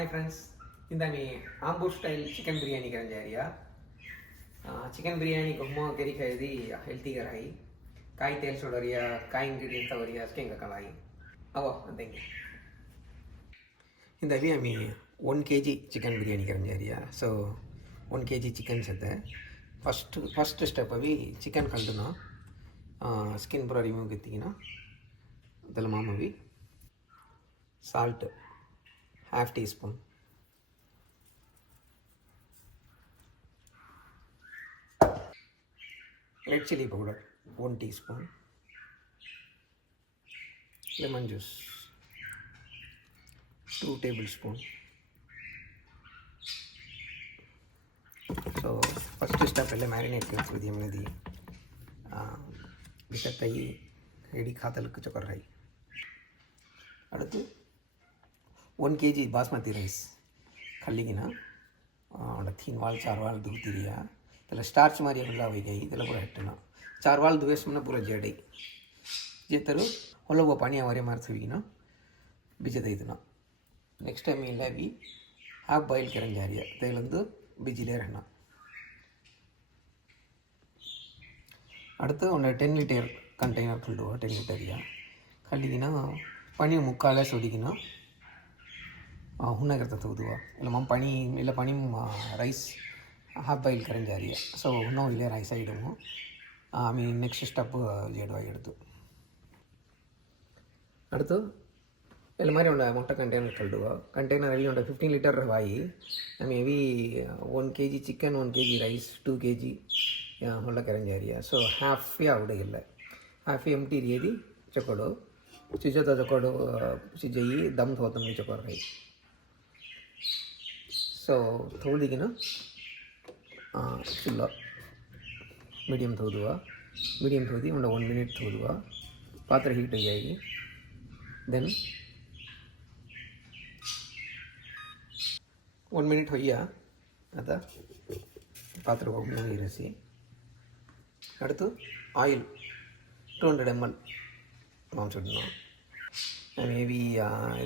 Hi friends, ಇಂದ ಮೀ Ambur style chicken biryani ಕರಂಜಾರಿಯಾ ಚಿಕನ್ ಬಿರಿಯಾನಿ ಗೊಮ್ಮೋ ಕೆರಿ ಖೈದಿ ಹೆಲ್ತಿ ಗರಾಯಿ ಕಾಯಿ ತೇಲ್ ಸೋಡರಿಯಾ ಕಾಯಿ ಇಂಗ್ರೀಡಿಯಂಟ್ ಅವರಿಯಾ ಸ್ಕೆಂಗ ಕಲಾಯಿ ಅವೋ ಅಂತೆಂಗೆ ಇಂದ ವಿ ಮೀ 1 kg ಚಿಕನ್ ಬಿರಿಯಾನಿ ಕರಂಜಾರಿಯಾ ಸೊ 1 kg ಚಿಕನ್ ಸತ್ತೆ ಫಸ್ಟ್ ಸ್ಟೆಪ್ ಅವಿ ಚಿಕನ್ ಕಲ್ದುನ ಸ್ಕಿನ್ ಪೂರ ರಿಮೂವ್ ಕಿತ್ತಿಗಿನ ಅದೆಲ್ಲ ಮಾಮವಿ salt half teaspoon, red chili powder 1 teaspoon, lemon juice 2 tablespoon. So first step alle marinate करते दिए मैंने दी बिकट तई रेडी खाता लग चुका रही अड़तु 1 kg बासमती रईस खल्लिगिना तीन वाल 4 वाल धुतीरिया तेल स्टार्च मारी हुल्ला होई गई तेल पूरा हिट्टना 4 वाल धुवेस मन पूरा जेडई जेतरु ಹೊಲವ ಪಾನಿ ಅವರೆ ಮಾರ್ಸವಿಗಿನ ಬಿಜದೈದನ ನೆಕ್ಸ್ಟ್ ಟೈಮ್ ಇಲ್ಲ ವಿ ಹಾಫ್ ಬಾಯ್ಲ್ ಕರಂಜಾರಿಯ ತೈಲಂದು ಬಿಜಿಲೆ ರಹನ அடுத்து ஒன்று 10 லிட்டர் கண்டெய்னர் கொள்ளுவோம் 10 லிட்டரியா கல்லிಗಿನ पानी मुक्काले सोडिगिना हुना करता तोदुआ ಇಲ್ಲ ಮಮ್ಮ पानी ಇಲ್ಲ पानी ರೈಸ್ ಹಾಫ್ ಬಾಯ್ಲ್ ಕರಂಜಾರಿಯ ಸೊ ಹುನೋ ಇಲ್ಲೇ ರೈಸ್ ಐಡಮು ಆಮೇಲೆ ನೆಕ್ಸ್ಟ್ ಸ್ಟೆಪ್ ಜೇಡುವಾಗಿಡ್ತು அடுத்து ಎಲ್ಲ மாதிரி ಒಂದು ಮೊಟ್ಟ ಕಂಟೈನರ್ ಕಳ್ಳುವ ಕಂಟೈನರಲ್ಲಿ ಒಂದು 15 ಲೀಟರ್ ರವಾಯಿ maybe 1 kg chicken 1 kg rice 2 kg ಹೊಳ್ಳ ಕರಂಜಾರಿಯ ಸೊ ಹಾಫ್ അവിടെ ಇಲ್ಲ ಹಾಫ್ ಎಂಟಿ ರೀದಿ ಚಕೊಡು ಸಿಜತ ಚಕೊಡು ಸಿಜಯಿ ದಮ್ ಥೋತಂ ಚಕೊಡು ರೈ ಸೊ ಥೋದಿಗಿನ ಫುಲ್ಲ ಮೀಡಿಯಮ್ ಥೋದುವ ಮೀಡಿಯಮ್ ಥೋದಿ ಒಂದು 1 ಮಿನಿಟ್ ಥೋದುವ ಪಾತ್ರೆ ಹೀಟ್ ಆಗಿ then 1 minute होइया आता पात्र को मूवी रसी அடுத்து ஆயில் 200 ml நாம் சுடணும் மேபி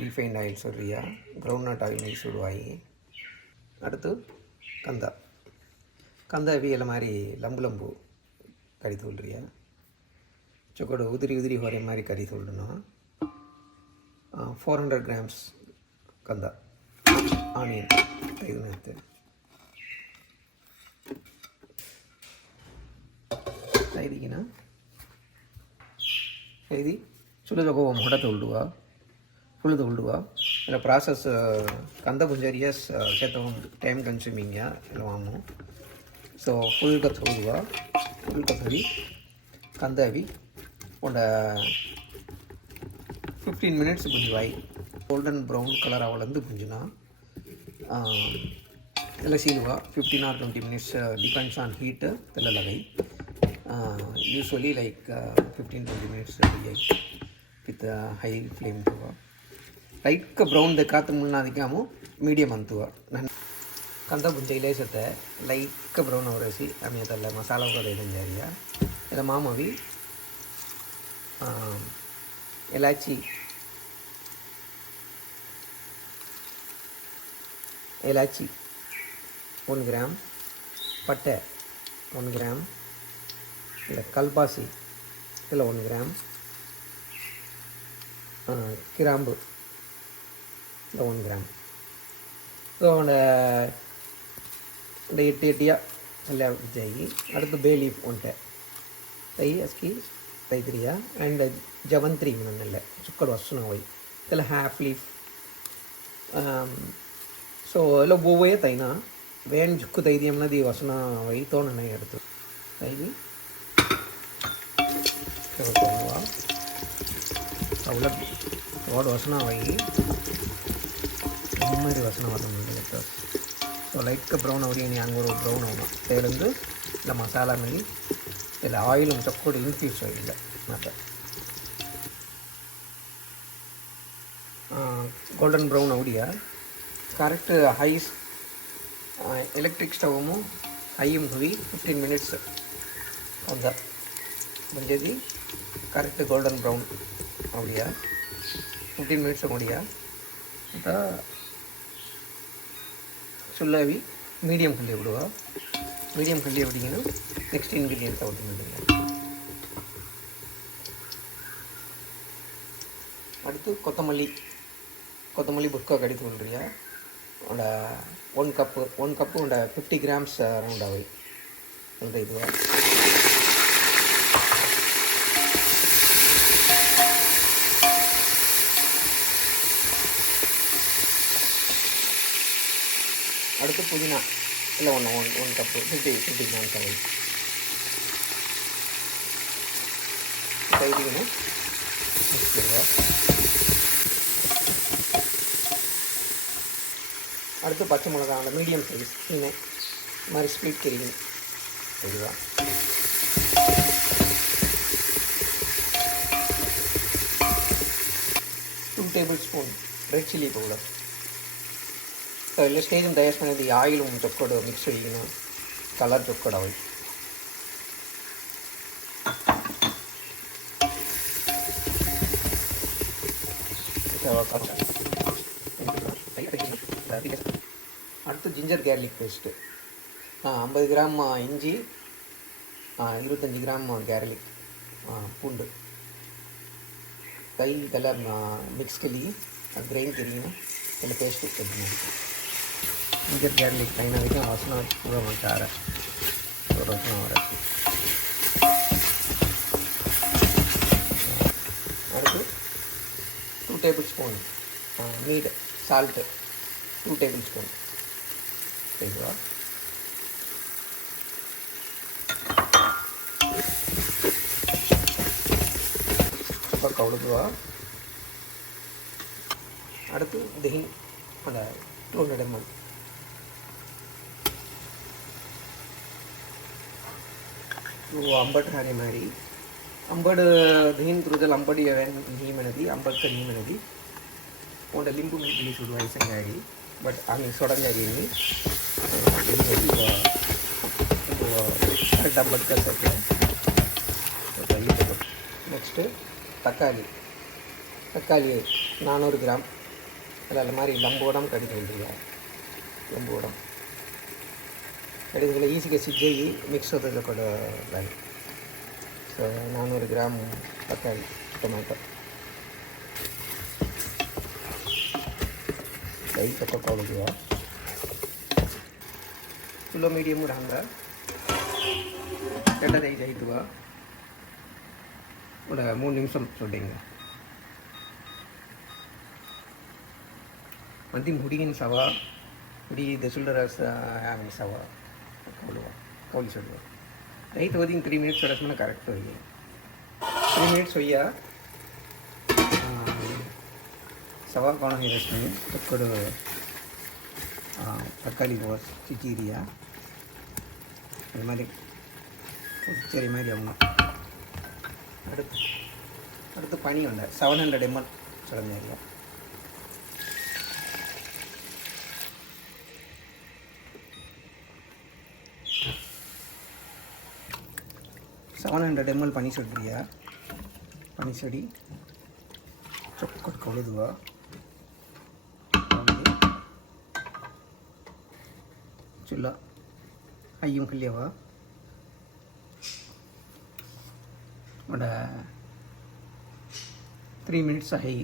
ரீஃபைண்ட் ஆயில் சொல்றியா கிரவுண்ட் நட் ஆயில் நீ சுடுவாய் அடுத்து கந்தா ಎಲ್ಲ மாதிரி ಲಂಬು ಕರಿ ತೋಲ್ರಿಯಾ ಚೊಕಡು ಉದುರಿ ಹೊರೆ மாதிரி ಕರಿ ತೋಲ್ಡணும் 400 grams ಕಂದ ಆನಿಯನ್ ಇದನ್ನ ಐದಿಗಿನ ಐದಿ ಸುಳ್ಳು ತಗೋ ಮೊಡ ತೊಳ್ಳುವ ಫುಲ್ ತೊಳ್ಳುವ ಇಲ್ಲ ಪ್ರಾಸೆಸ್ ಕಂದ ಗುಂಜರಿಯಸ್ ಕೆತ್ತ ಟೈಮ್ ಕನ್ಸ್ಯೂಮಿಂಗ್ ಇಲ್ಲ ಮಾಮು ಸೊ ಫುಲ್ ತೊಳ್ಳುವ ಫುಲ್ ತೊಳಿ ಕಂದವಿ ಒಂದು 15 minutes புஞ்சுவாய் கோல்டன் ப்ரௌன் கலர் அவளந்து புஞ்சுனா ಎಲ್ಲ ಸೀಲುವ 15 or 20 minutes depends on heat ಎಲ್ಲ ಲಗೈ usually like 15-20 minutes with high flame ತುವ ಲೈಕ್ ಬ್ರೌನ್ ದಕ್ಕಾತ ಮುನ್ನಾದಿಕಾಮು ಮೀಡಿಯಮ್ ಅಂತುವ ನನ್ನ ಕಂದ ಬುಂಜ ಇಲೇಸತ್ತೆ ಲೈಕ್ ಬ್ರೌನ್ ಅವರೇಸಿ ಆಮೇಲೆ ಅದೆಲ್ಲ ಮಸಾಲ ಹೋಗೋದು ಇದಂಜಾರಿಯ ಇಲ್ಲ ಮಾಮವಿ इलायची 1 ग्राम पट्टे 1 ग्राम ಇಲ್ಲ ಕಲ್ಪಾಸಿ ಇಲ್ಲ 1 ಗ್ರಾಮ್ கிராம்பு ಇಲ್ಲ 1 ಗ್ರಾಮ್ ಸೊ ಒಂದು ಎಟ್ಟಿಯ ಎಲ್ಲ ಜಾಯಿ அடுத்து ಬೇ ಲೀಫ್ ಉಂಟೆ ತೈ ಅಸ್ಕಿ ತೈದ್ರಿಯ ಆ್ಯಂಡ್ ಜವಂತ್ರಿ ನನ್ನೆಲ್ಲ ಚುಕ್ಕಡು ವಸ್ತುನ ಹೋಯ್ ಇದೆಲ್ಲ ಹ್ಯಾಫ್ ಲೀಫ್ ಸೊ ಎಲ್ಲ ಬೋವೇ ತೈನ ಬೇನ್ ಜುಕ್ಕು ತೈದಿ ಅನ್ನೋದು ಈ ವಸನ ವೈ ತೋ ನನ್ನ ಎಡ್ತು ತೈದಿ ಅವಳ ತೋಡು ವಸನ ವೈ ನೆಮ್ಮದಿ ವಸನ ವದ ಸೊ ಲೈಟ್ ಬ್ರೌನ್ ಅವ್ರಿಗೆ ನೀ ಹಂಗೆ ಬ್ರೌನ್ ಅವನು ತೇಲಂದು ಇಲ್ಲ ಮಸಾಲ ಮೇಲೆ ಇಲ್ಲ ಆಯಿಲ್ ಚಕ್ಕೋಡಿ ಇನ್ಫ್ಯೂಸ್ ಇಲ್ಲ ಮತ್ತು ಗೋಲ್ಡನ್ ಬ್ರೌನ್ ಅವಡಿಯ ಕರೆಕ್ಟ್ ಹೈ ಎಲೆಕ್ಟ್ರಿಕ್ ಸ್ಟವಮು ಹೈಮ್ ಹುಯಿ 15 minutes ಒಂದ ಮುಂಜಾನೆ ಕರೆಕ್ಟ್ ಗೋಲ್ಡನ್ ಬ್ರೌನ್ ಅವಡಿಯ 15 minutes ನೋಡಿಯ ಅಂತ ಸುಳ್ಳಾವಿ ಮೀಡಿಯಮ್ ಕಲ್ಲಿ ಬಿಡುವ ಮೀಡಿಯಮ್ ಕಲ್ಲಿ ಬಿಡಿಗಿನ ನೆಕ್ಸ್ಟ್ ಇಂಗ್ರೀಡಿಯೆಂಟ್ ತಗೊಳ್ತೀನಿ. அடுத்து கொத்தமல்லி புட்கா கடித்து கொள்றியா உண்ட 1 கப்பு உண்ட 50 கிராம்ஸ் ரவுண்டாவை அந்த இதுவா அடுத்து புதினா இல்லை 1 கப்பு 50 கிராம்ஸ் அவை கைதிக்கணும். அடுத்து பச்சை மிளகா அந்த மீடியம் சைஸ் இந்த மாதிரி ஸ்ப்ளிட் தெரியும் இதுதான். Two tablespoon red chilli powder ಎಲ್ಲ ಸ್ಟೇಜ್ ತಯಾರಿಸ್ಕೊಂಡು ಆಯಿಲ್ ಚೊಕ್ಕೊಡು ಮಿಕ್ಸ್ ಹಿಡಿಗಿನ ಕಲರ್ ಚೊಕ್ಕೊಡು ಅವು அடுத்து ஜிஞ்சர் கேர்லிக் பேஸ்ட்டு 50 கிராம் இஞ்சி 25 கிராம் கேர்லிக் பூண்டு இதெல்லாம் மிக்ஸ் கல்லி கிரைண்ட் தெரியும் இல்லை பேஸ்ட்டு கட்டி ஜிஞ்சர் கேர்லிக் லைன் வரைக்கும் வாசனை பூரா சார ஒரு வாசனை வர. அடுத்து 2 table spoon meet salt 2 table spoon இதுவா. கவுளுதுவா. அடுத்து தஹி அந்த 200 ml आंबट राहण्यामारी आंबट दहीन तुझं आंबट ही म्हणती आंबट करी म्हणती कोणता लिंबू मिळली सुरवायचं गाडी बट आम्ही सोडा गाडी கரெக்ட் आंबट करते. நெக்ஸ்ட்டு தக்காளி 400 கிராம் அதில் மாதிரி லம்போடம் ಕಡಿದು ಹೊಂದಿಲ್ಲ ಲಂಬೋಡಂ ಕಡಿದ್ರೆ ಈಸಿಗೆ ಸಿಜ್ಜಿ ಮಿಕ್ಸ್ ಹೋದ ಕೊಡೋ ಲಾಗಿ. ಸೊ 400 ಗ್ರಾಮ್ ತರಕಾರಿ ಟೊಮೆಟೊ ಕೈ ತಗೊಳ್ಳುವ ಫುಲ್ಲು ಮೀಡಿಯಮು ಹಂಗೆ ಎಣ್ಣೆ ಐತುವ ஒரு 3 நிமிஷம் சொல்லிங்க. nanti hudiin sawa hudi desulda rasa ami sawa kauli solwa right within 3 minutes sodas mana correct hoyi 3 minutes hoya sawa kona hai rasmi tokkodu takali boss chichiriya அது மாதிரி சரி மாதிரி ஆகணும். அடுத்து பனி உண்டு 700 ml சொல்லுங்க. 700 ml பனி சொல்றியா பனி சொடி ಚೊಕ್ಕಟ್ಟು ಕಳೆದುವ ಚುಲ್ಲ ಅಯ್ಯಂ ಕಲಿಯವ ಒಡ 3 minutes high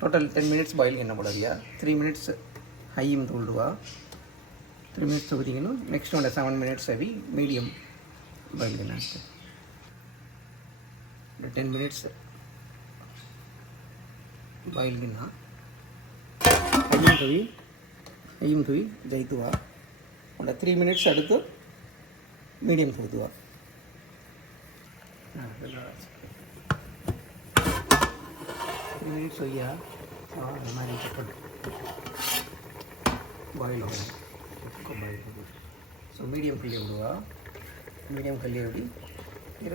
total 10 minutes boil ಗೆನ್ನ ಬಿಡೋದಿಯಾ 3 minutes ಹೈಯಂ ತೊಳ್ಳುವ 3 minutes ತೆಗೆದಿಗೆನು ನೆಕ್ಸ್ಟ್ ಒಂದು 7 minutes ಅವಿ ಮೀಡಿಯಂ ಬಾಯ್ಲ್ ಗೆನ್ನ ಅಷ್ಟೇ 10 minutes ಬಾಯ್ಲ್ ಗೆನ್ನ ಹೈಯಂ ತೊಯಿ ಜೈತುವ ಒಂದು 3 minutes அடுத்து ಮೀಡಿಯಂ ತೊಯ್ದುವ 3 minutes होइया और हमारे चपट बॉयल हो गया उसको बॉयल हो गया. सो मीडियम के लिए हुआ मीडियम के लिए हुई फिर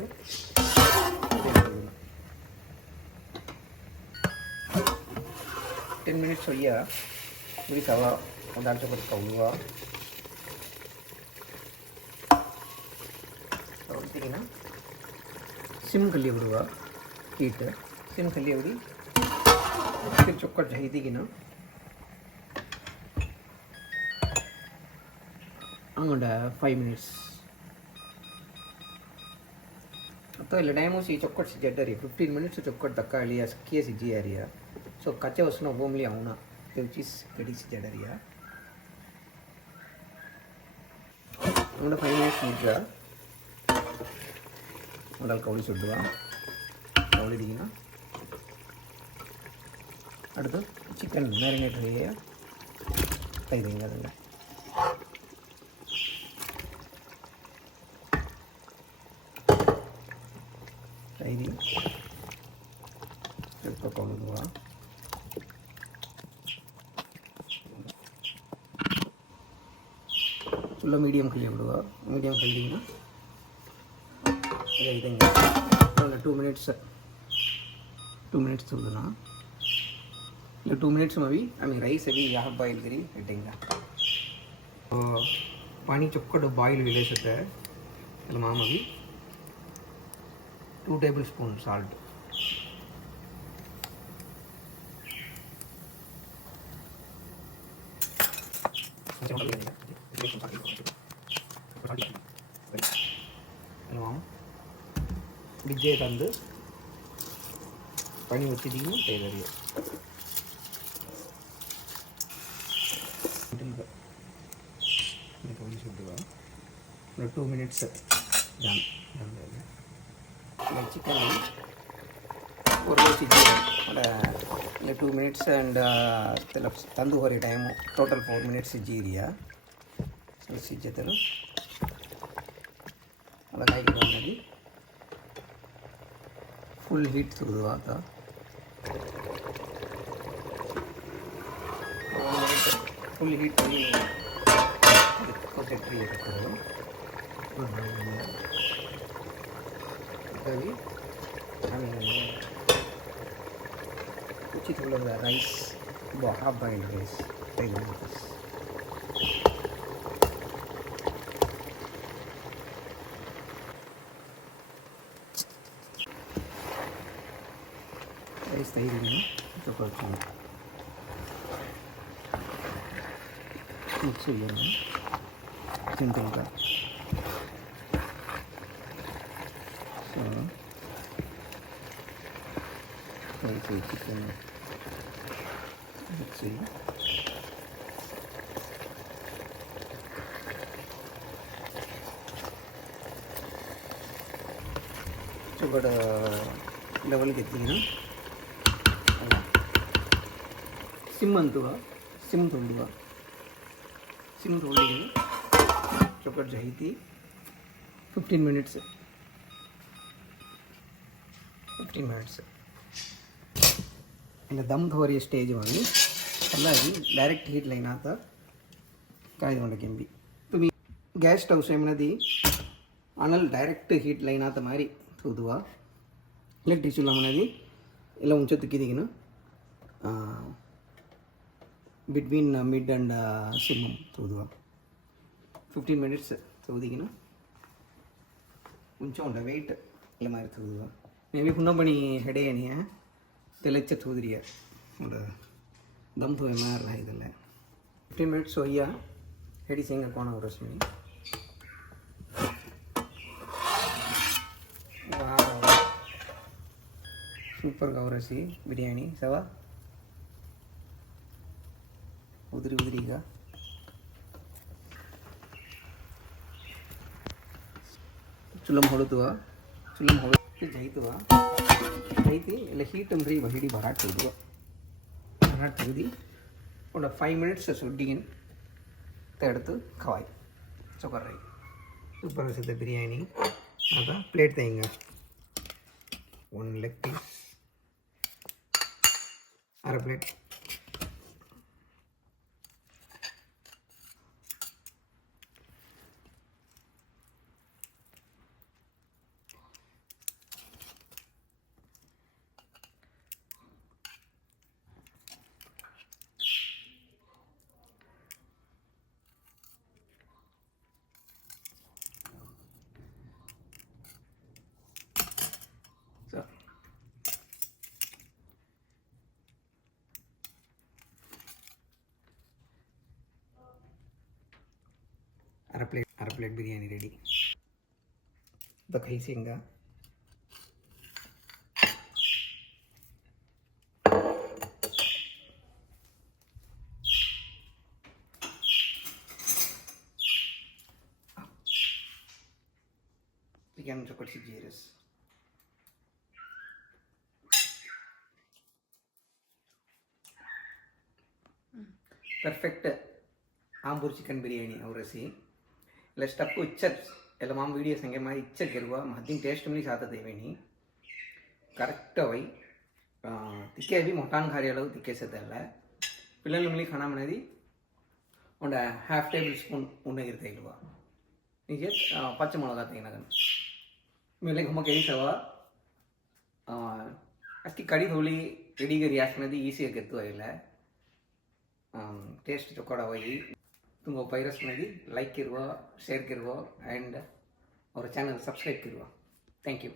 10 minutes होइया पूरी सवा दाल चपट का हुआ और ठीक है ना सिम कर लिए हुआ हीट सिम कर लिए हुई फिर चौकट जाइएगी ना അങ്ങോട്ട് 5 minutes atau ile time si chokot si jadari 15 minutes chokot takali ya skia si jiaria so kacha usna bomli auna which is kadi si jadaria അങ്ങോട്ട് 5 minutes നിൽക്കുക ഒരാൾ കൗളി ചുടുക കൗളിരിക്കുന്ന അടുത്ത് ചിക്കൻ മാരിനേറ്റ് ചെയ്യുക തൈരുങ്ങ അതിൻ്റെ തൈര് ചെറുപ്പം കൊള്ളുക ചുള്ള മീഡിയം കിളി വിടുക മീഡിയം കിളിங்கன்னா இதுங்க அதில் 2 minutes चुदना இல்லை 2 minutes में भी आम्ही राईस अभी हाफ बॉईल करी हेटेंगा पाणी चොක්කට बॉईल विलेसत त्याला माम अभी 2 tablespoon salt फ्रिज्जे तंद पनी वच्चिदीनु तैयारी 2 minutes done chicken ஒரு சிஜி அட 2 minutes and ತಂದು ಹೊರಿ ಟೈಮ್ ಟೋಟಲ್ 4 minutes ಸಿಜಿರಿಯಾ ಸೊ ಸಿಜ್ಜತರು ಅಲ್ಲ ಕಾಯಿಗೆ ಬಂದಲ್ಲಿ ಫುಲ್ ಹೀಟ್ ತೆಗೆದು ಆತ ಫುಲ್ ಹೀಟ್ ಅಲ್ಲಿ ಕೊಟ್ಟೆ ಇರ್ತದೆ ಅದರಲ್ಲಿ उचित वाला rice half boiled rice rice तैयारी चौकट मिक्स सिंपल का चिकन मिक्सी चौकट लेवल के सिम अंतुगा सिम तोड़ुगा सिम तोड़ी चौकट जाती 15 minutes ಇಲ್ಲ ದಮ್ ಧೋರಿಯ ಸ್ಟೇಜ್ ಮಾಡಿ ಅಲ್ಲಾಗಿ ಡೈರೆಕ್ಟ್ ಹೀಟ್ ಲೈನ್ ಆತ ಕಾಯ್ದುಕೊಂಡ ಕೆಂಬಿ तुम्ही गॅस स्टव सेमनदी अनल डायरेक्ट हीट लाईन आता मारी तूदुवा इलेक्ट्रिक चुला मनदी ಎಲ್ಲ ಉಂಚ ತಿಕ್ಕಿದಿಗಿನ ಬಿಟ್ವೀನ್ ಮಿಡ್ ಅಂಡ್ ಸಿಮ್ ತೂದುವ 15 minutes ತೂದಿಗಿನ ಉಂಚ ಉಂಡ ವೆಯ್ಟ್ ಇಲ್ಲ ಮಾರಿ ತೂದುವ ಮೇ ಬಿ ಪುನಃ ಬಣಿ ಹೆಡೆ ಏನಿಯ तेलच्चे थूदरिया और दम तो मार रहा है इधर 15 minutes हो गया हेडी सेंगा कौन और उसमें वाह सूपर गौरसी बिरयानी सवा उधरी का चुलम होड़ुतुवा जैतुवा ಐತಿ ಇಲ್ಲ ಹೀಟ್ ಅಂದ್ರೆ ಇವ ಹಿಡಿ ಬರಾಟ್ ತೆಗೆದು ಒಂದು 5 minutes ಸುಡ್ಡಿಗಿನ ತೆಗೆದು ಖವಾಯ್ ಚೊಕರ್ ರೈ ಸೂಪರ್ ಅನಿಸುತ್ತೆ ಬಿರಿಯಾನಿ ಅದ ಪ್ಲೇಟ್ ತೆಂಗ ಒಂದು ಲೆಗ್ ಪೀಸ್ ಅರ ಪ್ಲೇಟ್ अरा प्लेट बिर्याणी रेडी. आता खायची का? चिकन चौकट जीरस ಪರ್ಫೆಕ್ಟ್ ಆಂಬೂರ್ ಚಿಕನ್ ಬಿರಿಯಾನಿ ಅವರಸಿ ಇಲ್ಲ ಸ್ಟಪ್ಪು ಇಚ್ಚತ್ ಎಲ್ಲ ಮಾಮ ವೀಡಿಯೋ ಸಂಗೆ ಮಾಡಿ ಇಚ್ಚಕ್ಕಿರುವ ಮದ್ದಿನ ಟೇಸ್ಟ್ ಮನಿ ಸಾತದೇವೇನಿ ಕರೆಕ್ಟ್ ಅவை ತಿಕ್ಕೆ ಅವಿ ಮೊಟಾನ್ ಖಾರಿಯಲ್ಲ ತಿಕ್ಕೆಸದಲ್ಲ పిల్లలు మిగిలి ఖానా అనేది ಒಂದು ಹಾಫ್ ಟೇಬಲ್ ಸ್ಪೂನ್ ಉಣ್ಣಗಿರ್ತಾ ಇಲ್ವಾ ನಿಜ ಪಚ್ಚ ಮೊಳಗ ತೆಗಿನಾಗ ಮೇಲೆ घुमा के सव ಅಷ್ಟೇ ಕಡಿ ಹೋಳಿ ರೆಡಿಗೆ ರಿಯಾಕ್ಟ್ అనేది ఈజీగా ಗೆದ್ದು ಇಲ್ಲ ಟೇಸ್ಟ್ ಚೊಕ್ಕಡ ಹೋಗಿ ತುಂಬ ವೈರಸ್ ಮಾಡಿ ಲೈಕ್ ಇರುವ ಶೇರ್ ಕಿರುವ ಆ್ಯಂಡ್ ಅವರ ಚಾನಲ್ ಸಬ್ಸ್ಕ್ರೈಬ್ ಕಿರುವ ಥ್ಯಾಂಕ್ ಯು.